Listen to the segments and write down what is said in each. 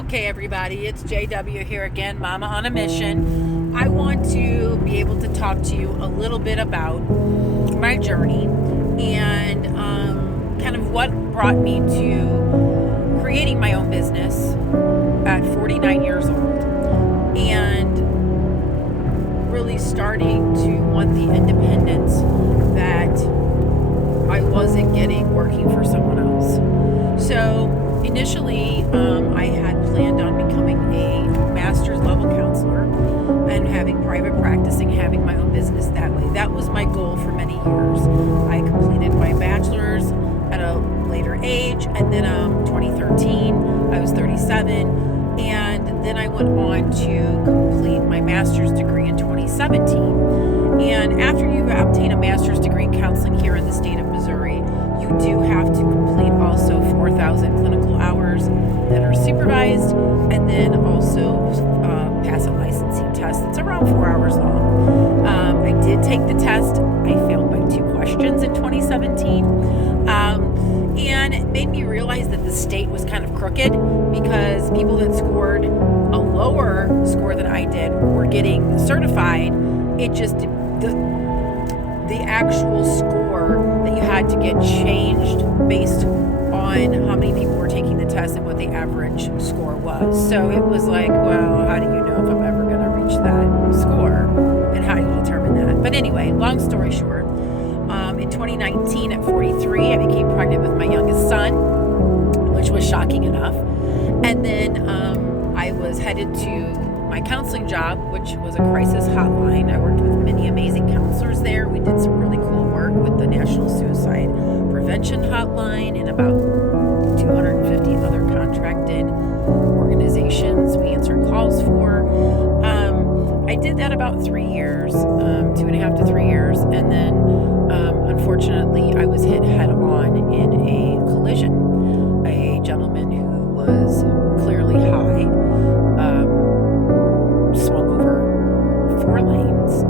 Okay, everybody, it's JW here again, Mama on a Mission. I want to be able to talk to you a little bit about my journey and kind of what brought me to creating my own business at 49 years old and really starting to want the independence that I wasn't getting working for someone else. So initially, I had planned on becoming a master's level counselor and having private practice and having my own business that way. That was my goal for many years. I completed my bachelor's at a later age, and then 2013, I was 37, and then I went on to complete my master's degree in 2017. And after you obtain a master's degree in counseling here in the state of Missouri, you do have to complete also 4,000 clinical hours that are supervised, and then also pass a licensing test that's around 4 hours long. I did take the test. I failed by 2 questions in 2017. And it made me realize that the state was kind of crooked because people that scored a lower score than I did were getting certified. It just, the actual score that you had to get changed based on how many people were taking the test and what the average score was. So it was like, well, how do you know if I'm ever going to reach that score? And how do you determine that? But anyway, long story short, in 2019 at 43, I became pregnant with my youngest son, which was shocking enough. And then I was headed to my counseling job, which was a crisis hotline. I worked with many amazing counselors there. We did some really cool work with the National Suicide Prevention Hotline and about 250 other contracted organizations we answered calls for. I did that about 3 years, 2.5 to 3 years, and then unfortunately I was hit head on in a collision. A gentleman who was clearly high swung over 4 lanes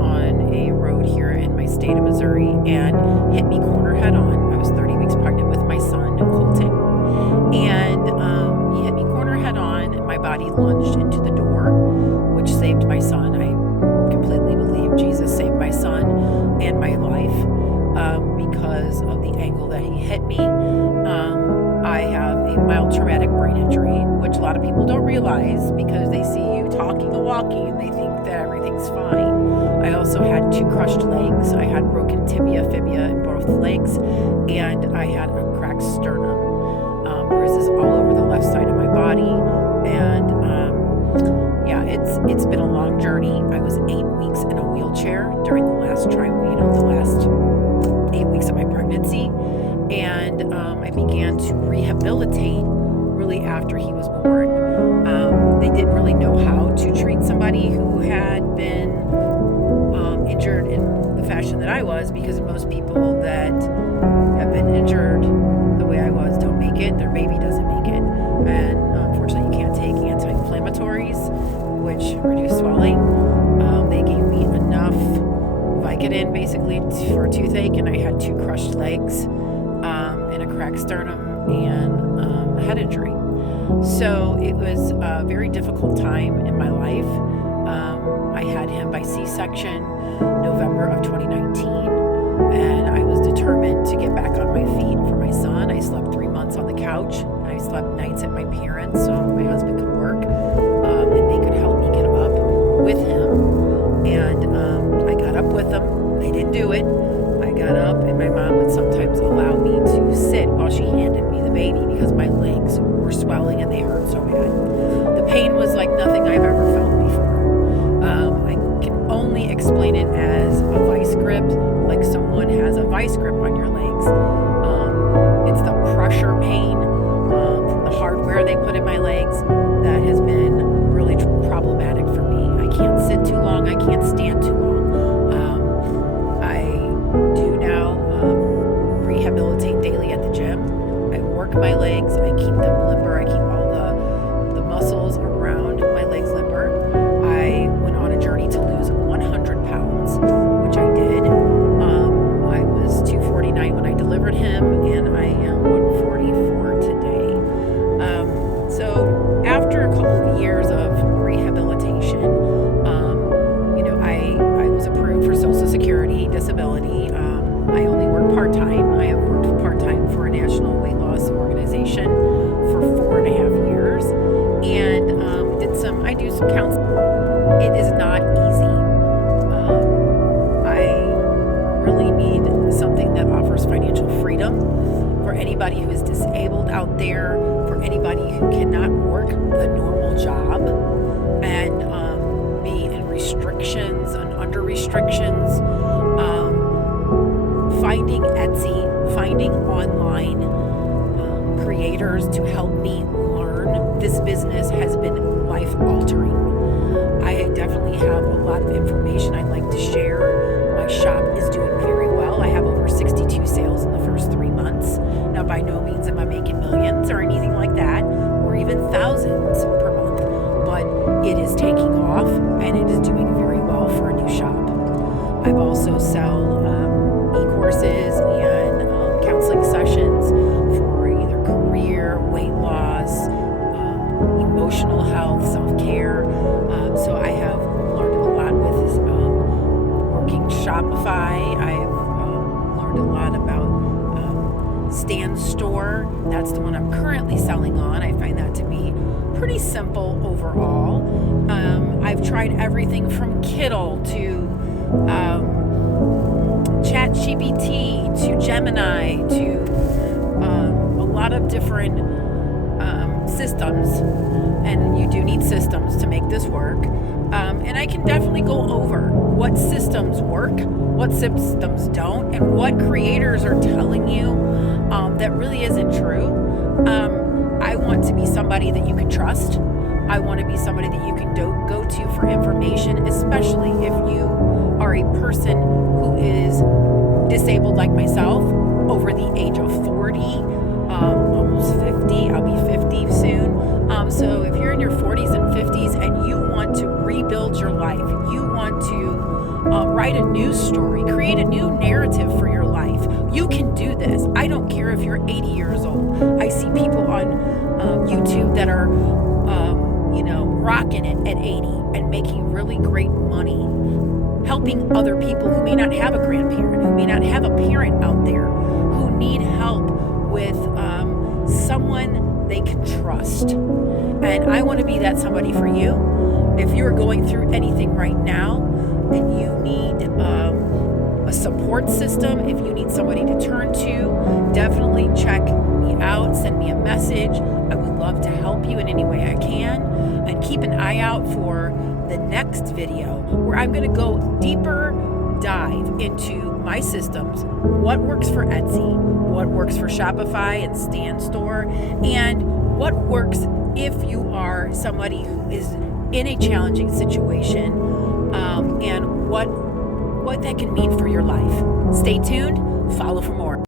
on a road here in my state of Missouri and hit me corner head on. I was 30 weeks pregnant with my son, Colton, and he hit me corner head on, and my body lunged into the door, which saved my son. I completely believe Jesus saved my son and my life because of the angle that he hit me. I have a mild traumatic brain injury, which a lot of people don't realize because they see you talking and walking and they think that everything's fine. I also had 2 crushed legs. I had broken tibia, fibula in both legs, and I had a cracked sternum, bruises all over the left side of my body. And it's been a long journey. I was 8 weeks in a wheelchair during the last the last 8 weeks of my pregnancy. And I began to rehabilitate really after he was born. They didn't really know how to treat somebody who had been injured in the fashion that I was, because most people that have been injured the way I was don't make it. Their baby doesn't make it. And unfortunately, you can't take anti-inflammatories, which reduce swelling. They gave me enough Vicodin basically for a toothache, and I had 2 crushed legs, and a cracked sternum, and a head injury. So it was a very difficult time in my life. I had him by C-section November of 2019, and I was determined to get back on my feet for my son. I slept 3 months on the couch. I slept nights at my parents' so my husband could work, and they could help me get up with him. And I got up with them. They didn't do it. I got up, and my mom would sometimes allow me to sit while she handed me the baby because my legs were swelling and they hurt so bad. The pain was like nothing I've ever felt before. I can only explain it as a vice grip, like someone has a vice grip on your legs. It's the pressure pain from the hardware they put in my legs that has been really problematic for me. I can't sit too long. I can't stand too long. I do now rehabilitate daily at the gym. I work my legs. I keep them limber. I keep all the muscles around my legs limber. I went on a journey to lose 100 pounds, which I did. I was 249 when I delivered him, and I am 144 today. So who cannot work the normal job and be in restrictions and under restrictions, finding Etsy, finding online creators to help me learn this business has been life altering. I definitely have a lot of information I'd like to share. My shop is doing very well. I have over 62 sales in the first 3 months. Now, by no means am I making millions or anything like that, or even thousands per month, but it is taking off and it is doing very well for a new shop. I've also sell e-courses and counseling sessions for either career, weight loss, emotional health, self-care. So I have learned a lot with working Shopify. I've learned a lot about Stand Store. That's the one I'm currently selling on. I find that to be pretty simple overall. I've tried everything from Kittl to ChatGPT to Gemini to a lot of different systems, and you do need systems to make this work. And I can definitely go over what systems work, what systems don't, and what creators are telling you that really isn't true. I want to be somebody that you can trust. I want to be somebody that you can go to for information, especially if you are a person who is disabled like myself, over the age of 40, almost 50. I'll be 50 soon. So if you're in your 40s and 50s and you want to rebuild your life, you want to write a new story, create a new narrative for your life, you can do this. I don't care if you're 80 years old. I see people on YouTube that are, rocking it at 80 and making really great money, helping other people who may not have a grandparent, who may not have a parent out there, who need help with someone they can trust. And I want to be that somebody for you. If you're going through anything right now and you need a support system, if you need somebody to turn to, definitely check me out, send me a message. I would love to help you in any way I can. And keep an eye out for the next video where I'm going to go deeper dive into my systems, what works for Etsy, what works for Shopify and Stand Store, and what works if you are somebody who is in a challenging situation, and what that can mean for your life. Stay tuned, follow for more.